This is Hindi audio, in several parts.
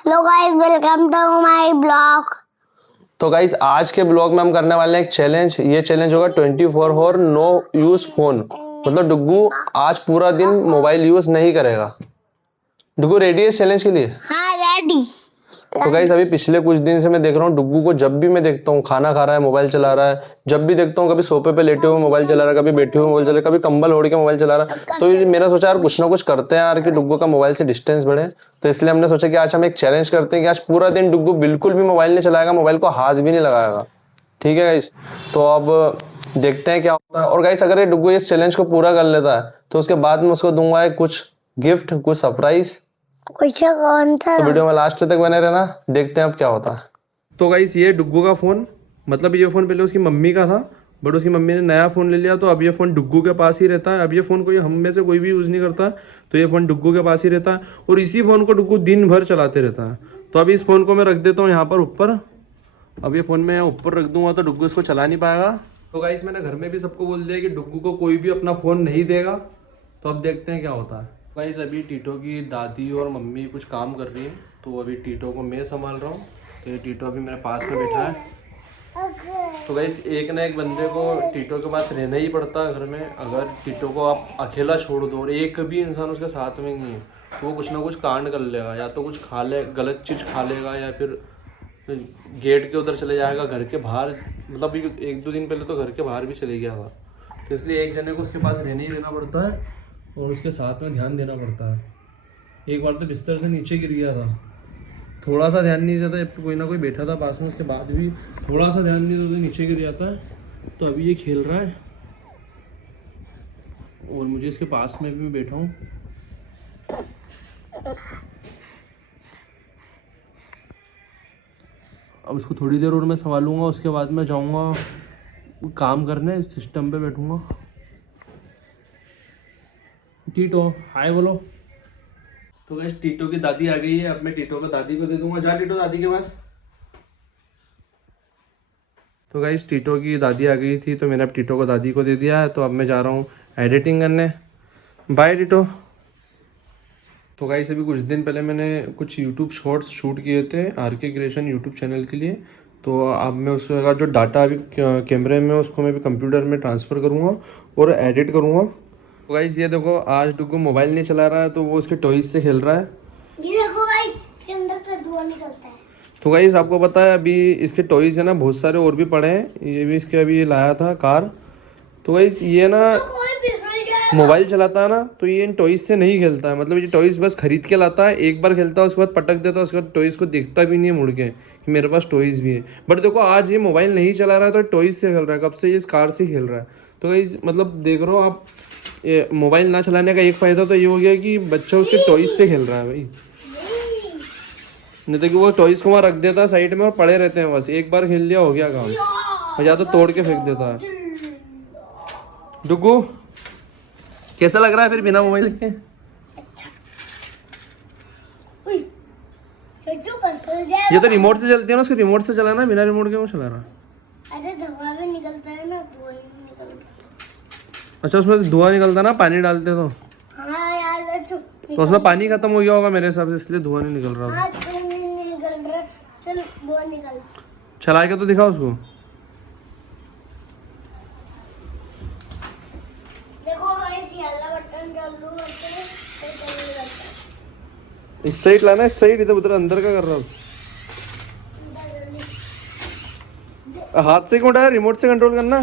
Hello guys, welcome to my blog. तो गाइस आज के ब्लॉग में हम करने वाले हैं एक चैलेंज। ये चैलेंज होगा 24 आवर नो यूज फोन। मतलब डुग्गू आज पूरा दिन मोबाइल यूज नहीं करेगा। डुग्गू रेडी है इस चैलेंज के लिए? हाँ, रेडी। तो गाइस अभी पिछले कुछ दिन से मैं देख रहा हूँ डुग्गू को, जब भी मैं देखता हूँ खाना खा रहा है मोबाइल चला रहा है, जब भी देखता हूँ कभी सोफे पे लेटे हुए मोबाइल चला रहा है, कभी बैठे हुए मोबाइल चला रहा है, कभी कंबल ओढ़ के मोबाइल चला रहा है। तो ये मेरा सोचा यार कुछ ना कुछ करते हैं यार कि डुग्गू का मोबाइल से डिस्टेंस बढ़े। तो इसलिए हमने सोचा कि आज हम एक चैलेंज करते हैं कि आज पूरा दिन डुग्गू बिल्कुल भी मोबाइल नहीं चलाएगा, मोबाइल को हाथ भी नहीं लगाएगा। ठीक है गाइस, तो अब देखते हैं क्या होता है। और गाइस अगर ये डुग्गू इस चैलेंज को पूरा कर लेता है तो उसके बाद में उसको दूंगा एक कुछ गिफ्ट, कुछ सरप्राइज। कुछ कौन था? तो वीडियो में लास्ट तक बने रहना, देखते हैं अब क्या होता है। तो गाइस ये डुग्गू का फ़ोन, मतलब ये फ़ोन पहले उसकी मम्मी का था, बट उसकी मम्मी ने नया फ़ोन ले लिया, तो अब ये फ़ोन डुग्गू के पास ही रहता है। अब ये फ़ोन कोई हम में से कोई भी यूज़ नहीं करता, तो ये फ़ोन डुग्गू के पास ही रहता है और इसी फ़ोन को डुग्गू दिन भर चलाते रहता है। तो अभी इस फ़ोन को मैं रख देता हूँ यहाँ पर ऊपर। अब ये फ़ोन मैं यहाँ ऊपर रख दूंगा तो डुग्गू इसको चला नहीं पाएगा। तो गाइस मैंने घर में भी सबको बोल दिया कि डुग्गू को कोई भी अपना फ़ोन नहीं देगा। तो अब देखते हैं क्या होता है। गाइस अभी टीटो की दादी और मम्मी कुछ काम कर रही है, तो अभी टीटो को मैं संभाल रहा हूँ। तो ये टीटो अभी मेरे पास में बैठा है। तो गाइस एक ना एक बंदे को टीटो के पास रहना ही पड़ता है घर में। अगर टीटो को आप अकेला छोड़ दो और एक भी इंसान उसके साथ में नहीं है तो वो कुछ ना कुछ कांड कर लेगा, या तो कुछ खा ले, गलत चीज़ खा लेगा, या फिर गेट के उधर चले जाएगा, घर के बाहर। मतलब एक दो दिन पहले तो घर के बाहर भी चले गया था। तो इसलिए एक जने को उसके पास रहने ही रहना पड़ता है और उसके साथ में ध्यान देना पड़ता है। एक बार तो बिस्तर से नीचे गिर गया था, थोड़ा सा ध्यान नहीं देता, जब कोई ना कोई बैठा था पास में, उसके बाद भी थोड़ा सा ध्यान नहीं देता नीचे गिर जाता है। तो अभी ये खेल रहा है और मुझे इसके पास में भी मैं बैठा हूँ। अब इसको थोड़ी देर और मैं संभालूंगा, उसके बाद मैं जाऊंगा काम करने, सिस्टम पे बैठूंगा। टीटो हाय बोलो। तो गाइस टीटो की दादी आ गई है, अब मैं टीटो को दादी को दे दूंगा। जा टीटो दादी के पास। तो गाइस टीटो की दादी आ गई थी तो मैंने अब टीटो को दादी को दे दिया है। तो अब मैं जा रहा हूँ एडिटिंग करने। बाय टीटो। तो गाइस अभी कुछ दिन पहले मैंने कुछ यूट्यूब शॉर्ट्स शूट किए थे RK क्रिएशन यूट्यूब चैनल के लिए। तो अब मैं उसका जो डाटा अभी कैमरे में उसको मैं भी कंप्यूटर में ट्रांसफ़र करूँगा और एडिट करूँगा। तो गाइस ये देखो आज डुग्गू मोबाइल नहीं चला रहा है तो वो उसके टॉयज से खेल रहा है। ये देखो गाइस, इसके अंदर से धुआं निकलता है। तो गाइस आपको पता है अभी इसके टॉयज है ना बहुत सारे और भी पड़े हैं। ये भी इसके अभी लाया था कार। तो गाइस ये ना कोई फिसल जाएगा। मोबाइल चलाता है ना तो ये इन टॉयज से नहीं खेलता है। मतलब ये टॉयज बस खरीद के लाता है, एक बार खेलता है, उसके बाद पटक देता है, उसके बाद टॉयज को देखता भी नहीं है मुड़ के कि मेरे पास टॉयज भी है। बट देखो आज ये मोबाइल नहीं चला रहा है तो टॉयज से खेल रहा है, कब से ये इस कार से खेल रहा है। तो गाइस मतलब देख रहे हो आप, ये मोबाइल ना चलाने का एक फ़ायदा तो ये हो गया कि बच्चा उसके टॉयज से खेल रहा है भाई। नहीं तो कि वो टॉयज को वहाँ रख देता है साइड में और पड़े रहते हैं, बस एक बार खेल लिया हो गया काम, और या तो तोड़ के फेंक देता है। डुग्गू कैसा लग रहा है फिर बिना मोबाइल के? चच्चू फिसल जाएगा। ये तो रिमोट से चलती है ना, उसको रिमोट से चलाना, बिना रिमोट के वो चला रहा। अरे धुआं भी निकलता है ना, धुआं नहीं निकलता। अच्छा उसमें धुआं निकलता ना पानी डालते तो हाँ यार, तो उसमें पानी खत्म हो गया होगा मेरे हिसाब से, इसलिए धुआं नहीं निकल रहा। हाँ, धुआं नहीं निकल रहा। चल धुआं निकल। चला के तो दिखा उसको। देखो गाइस, ये वाला बटन चालू करते हैं तो चलने लगता है। इस साइड लाना, इस साइड, इधर उधर अंदर का कर रहा हूँ। हाथ से क्यों उठाया, रिमोट से कंट्रोल करना।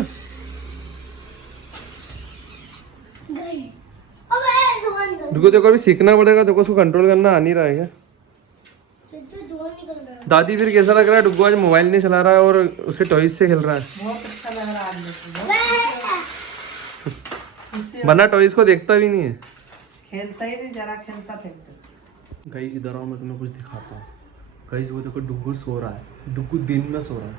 अबे धुआं निकल। देखो देखो अभी सीखना पड़ेगा, देखो उसको कंट्रोल करना आ नहीं रहा है क्या? चच्चू धुआं निकल रहा है। दादी फिर कैसा लग रहा है डुग्गू आज मोबाइल नहीं चला रहा है और उसके टॉयज से खेल रहा है? बहुत अच्छा लग रहा है आज मुझे। इससे वरना टॉयज को देखता भी नहीं है। खेलता ही नहीं, जरा खेलता फेंकता। गाइस इधर आओ, मैं तुम्हें कुछ दिखाता हूँ। गाइस वो देखो डुग्गू सो रहा है, डुग्गू दिन में सो रहा है।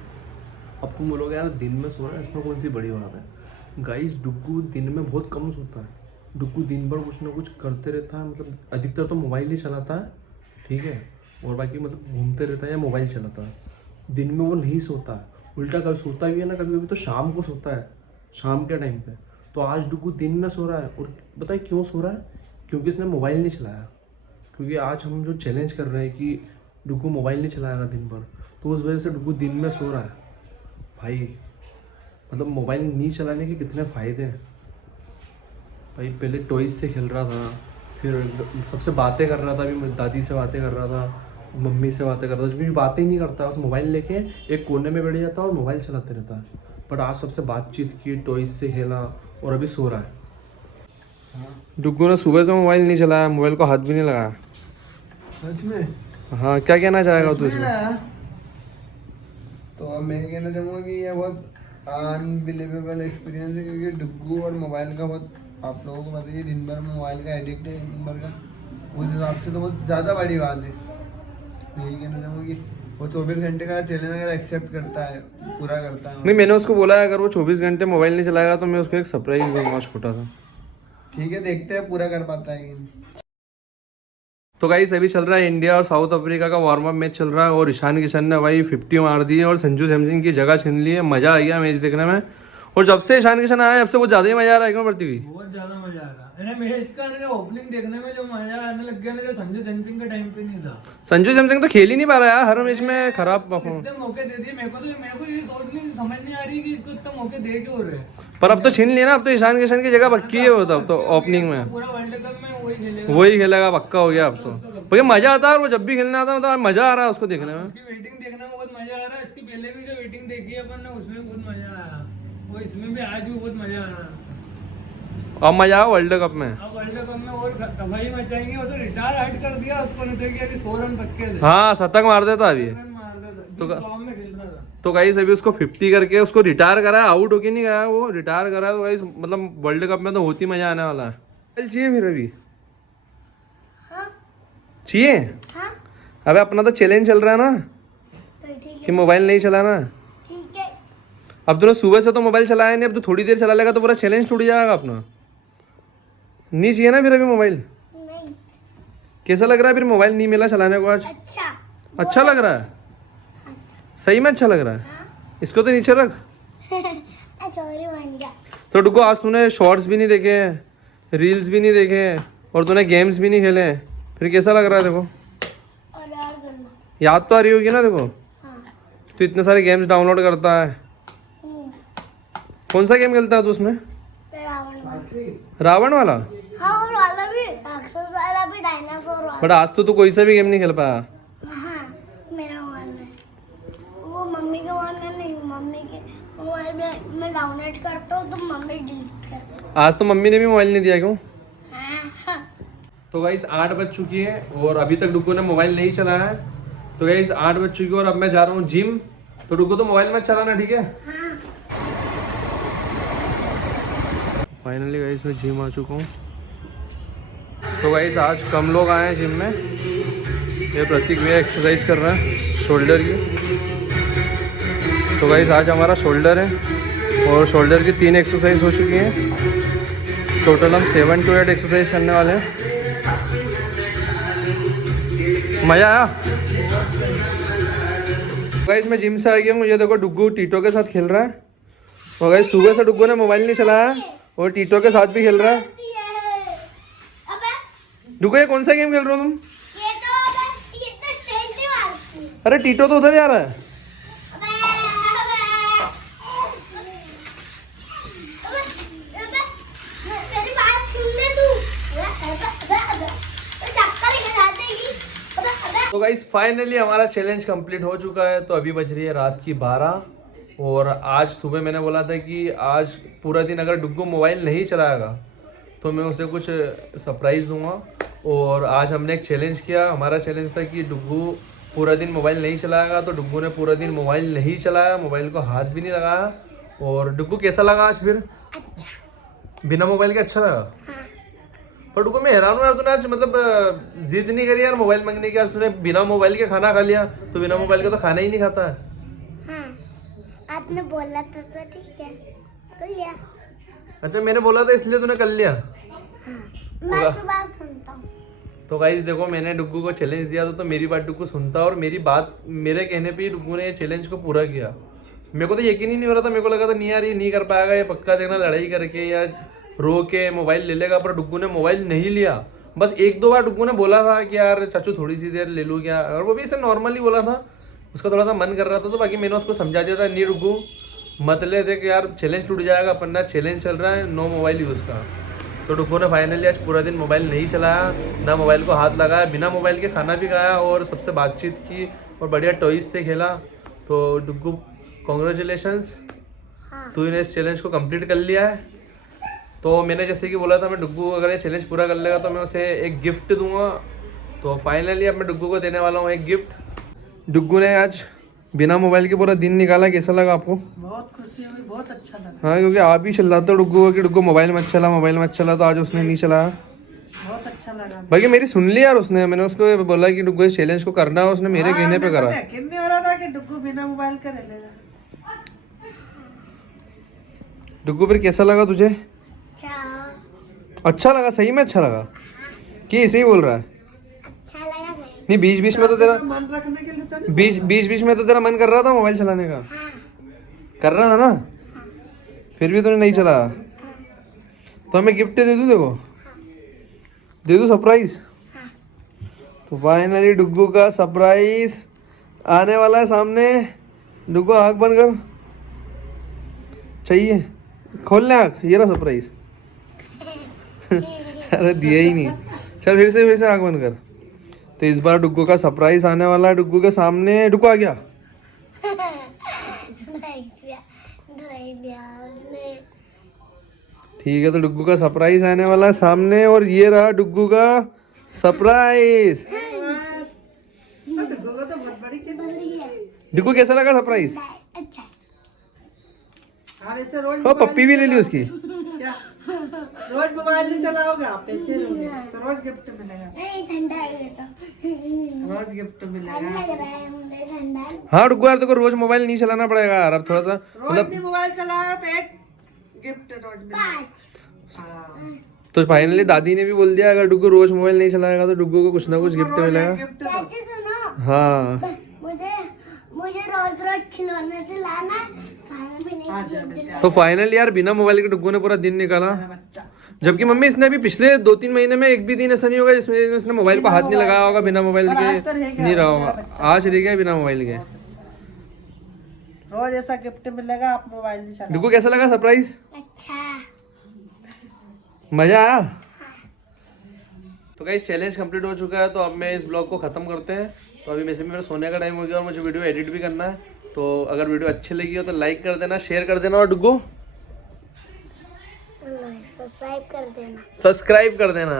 अब तुम बोलोगे यार दिन में सो रहा है, इसमें कौन सी बड़ी बात है। गाइस डुग्गू दिन में बहुत कम सोता है। डुग्गू दिन भर कुछ ना कुछ करते रहता है, मतलब अधिकतर तो मोबाइल ही चलाता है, ठीक है, और बाकी मतलब घूमते रहता है या मोबाइल चलाता है। दिन में वो नहीं सोता है, उल्टा कभी सोता भी है ना, कभी कभी तो शाम को सोता है, शाम के टाइम पे। तो आज डुग्गू दिन में सो रहा है, और बताइए क्यों सो रहा है? क्योंकि इसने मोबाइल नहीं चलाया। क्योंकि आज हम जो चैलेंज कर रहे हैं कि डुग्गू मोबाइल नहीं चलाएगा दिन भर, तो उस वजह से डुग्गू दिन में सो रहा है। भाई मतलब मोबाइल नहीं चलाने के कितने फ़ायदे हैं भाई। पहले टॉयज से खेल रहा था, फिर सबसे बातें कर रहा था, अभी दादी से बातें कर रहा था, मम्मी से बातें कर रहा था। जब भी बातें ही नहीं करता, बस मोबाइल लेके एक कोने में बैठ जाता और मोबाइल चलाते रहता है। बट आज सबसे बातचीत की, टॉयज से खेला और अभी सो रहा है। डुग्गू ने सुबह से मोबाइल नहीं चलाया, मोबाइल को हाथ भी नहीं लगाया। सच में? हाँ, क्या कहना चाहेगा तू इसमें? तो अब मैं कहना चाहूँगा कि ये बहुत अनबिलीवेबल एक्सपीरियंस है, क्योंकि डुग्गू और मोबाइल का बहुत, आप लोगों को बताइए, दिन भर मोबाइल का एडिक्ट है दिन भर का, उस हिसाब से तो बहुत ज़्यादा बड़ी बात है। यही कहना चाहूँगा कि वो 24 घंटे का चैलेंज अगर एक्सेप्ट करता है, पूरा करता है। नहीं, मैंने उसको बोला है अगर वो 24 घंटे मोबाइल नहीं चलाएगा तो मैं उसको एक सरप्राइज दूंगा छोटा सा। ठीक है, देखते हैं पूरा कर पाता है कि नहीं। तो गाइस अभी चल रहा है इंडिया और साउथ अफ्रीका का वार्म अप मैच चल रहा है और ईशान किशन ने भाई 50 मार दी है और संजू सैमसन की जगह छीन ली है। मजा आ गया मैच देखने में, और जब से ईशान किशन आया जब से वो ज्यादा ही मजा आ रहा है। क्यों बढ़ती हुई? बहुत ज्यादा मजा आ रहा है मैच का। ओपनिंग देखने में जो मजा आने लग गया ना, जो संजू सैमसन के टाइम पे नहीं था। संजू सैमसन तो खेल ही नहीं पा रहा है हर मैच में, खराब परफॉर्मेंस। इतने मौके दे दिए मेरे को ये सोच नहीं समझ नहीं आ रही कि इसको इतने मौके दे क्यों रहे। पर अब तो छीन लिया ना, अब तो ईशान किशन की जगह पक्की है वो तो। अब तो ओपनिंग में पूरा वर्ल्ड कप में वही खेलेगा, पक्का हो गया अब तो। भैया मजा आता है, और वो जब भी खेलने आता है तो मजा आ रहा है उसको देखने में। उसकी वेटिंग देखने में बहुत मजा आ रहा है। इसकी पहले भी जो वेटिंग देखी है अपन ने, उसमें बहुत मजा आया। वो इसमें भी आज भी बहुत मजा आ रहा है। अब मजा आया वर्ल्ड कप में। अब वर्ल्ड कप में और तबाही मचाएंगे। वो तो रिटायर हट कर दिया उसको, नहीं तो कि अभी 100 रन पक्के थे। हाँ, शतक मार देता अभी। रन मार देता तो जिस फॉर्म में खेलता था। तो गाइस अभी उसको 50 करके उसको रिटायर करा है, आउट होके नहीं गया वो, रिटायर करा है। तो गाइस मतलब वर्ल्ड कप में तो बहुत ही मजा आने वाला है। चल चाहिए फिर अभी? हाँ चाहिए? हाँ अबे अपना तो चैलेंज चल रहा है ना तो ठीक कि है, मोबाइल नहीं चलाना। ठीक है। अब तूने सुबह से तो मोबाइल चलाया नहीं, अब तो थोड़ी देर चला लेगा तो पूरा चैलेंज टूट जाएगा अपना। नहीं चाहिए ना फिर अभी मोबाइल? नहीं, कैसा लग रहा है फिर मोबाइल नहीं मिला चलाने को आज? अच्छा अच्छा लग रहा है? सही में अच्छा लग रहा है? हाँ। इसको तो नीचे रख। सॉरी मान गया। तो डुग्गू आज तूने शॉर्ट्स भी नहीं देखे, रील्स भी नहीं देखे और तूने गेम्स भी नहीं खेले, फिर कैसा लग रहा है देखो? और यार करना। याद तो आ रही होगी ना देखो? हाँ। तू इतने सारे गेम्स डाउनलोड करता है, हम्म, कौन सा गेम खेलता है तू उसमें? रावण वाला। रावण वाला? हाँ, और वाला भी, राक्षस वाला भी, डायनासोर वाला। बट आज तो तू कोई सा भी गेम नहीं खेल पाया। हाँ, मेरा मोबाइल में वो मम्मी के मोबाइल में नहीं, मम्मी के मोबाइल में मैं डाउनलोड करता हूँ तो मम्मी डिलीट करती है। आज तो मम्मी ने भी मोबाइल नहीं दिया, क्यों? हाँ। तो गाइस 8 बज चुकी है और अभी तक डुग्गू ने मोबाइल नहीं चलाया है। तो गाइस 8 बज चुकी है और अब मैं जा रहा हूँ जिम। तो डुग्गू तो मोबाइल मत चलाना, ठीक है? हाँ। फाइनली गाइस मैं जिम आ चुका हूँ। तो गाइस आज कम लोग आए हैं जिम में। ये प्रतीक भैया एक्सरसाइज कर रहा है शोल्डर की। तो गाइस आज हमारा शोल्डर है और शोल्डर की 3 एक्सरसाइज हो चुकी हैं। टोटल हम 7 to 8 एक्सरसाइज करने वाले हैं। मज़ा आया? गाइस मैं जिम से आ गया हूँ। ये देखो डुग्गू टीटो के साथ खेल रहा है। और गाइस सुबह से डुग्गू ने मोबाइल नहीं चलाया और टीटो के साथ भी खेल रहा है। अबे डुग्गू ये कौन सा गेम खेल रहे हो तुम? ये तो स्ट्रेंथ ही मारती है। अरे टीटो तो उधर जा रहा है। अबे मेरी बात सुन ले तू। टक्कर ही खिला देगी। तो गाइस फाइनली हमारा चैलेंज कंप्लीट हो चुका है। तो अभी बज रही है रात की 12 और आज सुबह मैंने बोला था कि आज पूरा दिन अगर डुग्गू मोबाइल नहीं चलाएगा तो मैं उसे कुछ सरप्राइज़ दूंगा। और आज हमने एक चैलेंज किया। हमारा चैलेंज था कि डुग्गू पूरा दिन मोबाइल नहीं चलाएगा। तो डुग्गू ने पूरा दिन मोबाइल नहीं चलाया, मोबाइल को हाथ भी नहीं लगाया। और डुग्गू कैसा लगा आज फिर? बिना मोबाइल के अच्छा लगा? पर डुग्गू मैं हैरान हूँ यार, तूने आज मतलब जिद नहीं करी यार मोबाइल मांगने की। आज तूने बिना मोबाइल के खाना खा लिया, तो बिना मोबाइल के तो खाना ही नहीं खाता है। हाँ, आपने बोला था तो ठीक है, कर लिया। अच्छा मैंने बोला था इसलिए तूने कर लिया? मैं आपकी बात सुनता हूँ। तो गाइस देखो मैंने डुग्गू को चैलेंज दिया था तो मेरी बात डुग्गू सुनता और मेरी बात मेरे कहने पे ही डुग्गू ने ये चैलेंज को पूरा किया। मेरे को तो यकीन ही नहीं हो रहा था। मेरे को लगा था नहीं यार ये नहीं कर पाएगा, ये पक्का देखना लड़ाई करके या रो के मोबाइल ले लेगा। पर डुग्गू ने मोबाइल नहीं लिया। बस एक दो बार डुग्गू ने बोला था कि यार चाचू थोड़ी सी देर ले लूँ क्या, और वो भी ऐसे नॉर्मली बोला था, उसका थोड़ा सा मन कर रहा था, तो बाकी मैंने उसको समझा दिया था नहीं डुग्गू मत ले, देख यार चैलेंज टूट जाएगा, अपन ना चैलेंज चल रहा है नो मोबाइल यूज़ का। तो डुग्गू ने फाइनली आज पूरा दिन मोबाइल नहीं चलाया, ना मोबाइल को हाथ लगाया, बिना मोबाइल के खाना भी खाया और सबसे बातचीत की और बढ़िया टॉयज से खेला। तो डुग्गू कॉन्ग्रेचुलेशंस, हाँ। तूने इस चैलेंज को कंप्लीट कर लिया है। तो मैंने जैसे कि बोला था मैं डुग्गू अगर ये चैलेंज पूरा कर लेगा तो मैं उसे एक गिफ्ट दूंगा। तो फाइनली अब मैं डुग्गू को देने वाला हूँ एक गिफ्ट। डुग्गू ने आज बिना मोबाइल के पूरा दिन निकाला, कैसा लगा आपको? बहुत खुशी हुई, बहुत अच्छा लगा। हाँ, क्योंकि आप ही चिल्लाते हो डुग्गू को कि डुग्गू मोबाइल मत चला, मोबाइल मत चला, तो आज उसने नहीं चलाया। बहुत अच्छा लगा। बाकी मेरी सुन ली यार उसने, मैंने उसको बोला कि डुग्गू इस चैलेंज को करना है, उसने मेरे कहने पे करा। यकीन नहीं हो रहा था कि डुग्गू बिना मोबाइल का रह लेगा। डुग्गू फिर कैसा लगा तुझे? अच्छा अच्छा लगा? सही में अच्छा लगा कि ऐसे ही बोल रहा है? अच्छा लगा नहीं? नहीं, बीच बीच में तो तेरा मन रखने के लिए तो नहीं। बीच में तो तेरा मन कर रहा था मोबाइल चलाने का, हाँ कर रहा था ना, फिर भी तूने नहीं चलाया। तो हमें गिफ्ट दे दूँ, देखो दे दूँ सरप्राइज। हाँ। तो फाइनली डुग्गू का सरप्राइज आने वाला है सामने। डुग्गू आँख बंद कर, चाहिए खोल ले आँख, ये रहा सरप्राइज। अरे दिया ही नहीं, चल फिर से आँख बंद कर। तो इस बार डुग्गू का सरप्राइज आने वाला है डुग्गू के सामने। डुग्गू आ गया? नहीं दिया उसने। ठीक है, तो डुग्गू का सरप्राइज आने वाला है सामने, और ये रहा डुग्गू का सरप्राइज। डुग्गू को तो बहुत बड़ी गिफ्ट। बढ़िया। डुग्गू कैसा लगा सरप्राइज? अच्छा आप ऐसे रोज हाँ, पप्पी भी ले ली उसकी। क्या रोज मोबाइल नहीं चलाओगे आप, पैसे लोगे तो रोज गिफ्ट मिलेगा। नहीं ठंडा है तो रोज गिफ्ट मिलेगा। लग रहा है मुझे ठंडा। हाँ डुग्गू यार, तेरे को रोज मोबाइल नहीं चलाना पड़ेगा यार, अब थोड़ा सा रोज नहीं मोबाइल चलाया तो एक गिफ्ट रोज मिलेगा। 5 हाँ, तो फाइनली दादी ने भी बोल दिया अगर डुग्गू रोज मोबाइल नहीं चलाएगा तो डुग्गू को कुछ ना कुछ गिफ्ट मिलेगा। गिफ्ट दो। चाची सुनो, हाँ मुझे रोज रोज खिलौने दिलाना, खाना भी नहीं अच्छा, खिलाना। तो फाइनली यार बिना मोबाइल के डुग्गू ने पूरा दिन निकाला। बच्चा जबकि मम्मी इसने अभी पिछले 2-3 महीने में एक भी दिन ऐसा नहीं होगा जिसमें इसने मोबाइल को हाथ नहीं लगाया होगा, बिना मोबाइल के नहीं रहा होगा। आज रह गया बिना मोबाइल के। रोज ऐसा गिफ्ट मिलेगा, आप मोबाइल नहीं चलाओ। डुग्गू कैसा लगा सरप्राइज? अच्छा मजा आया? तो गाइस चैलेंज कंप्लीट हो चुका है, तो अब मैं इस ब्लॉग को खत्म करते हैं। तो अभी वैसे मेरा सोने का टाइम हो गया और मुझे वीडियो एडिट भी करना है। तो अगर वीडियो अच्छी लगी हो तो लाइक कर देना, शेयर कर देना, और डुग्गू सब्सक्राइब कर देना। सब्सक्राइब कर देना।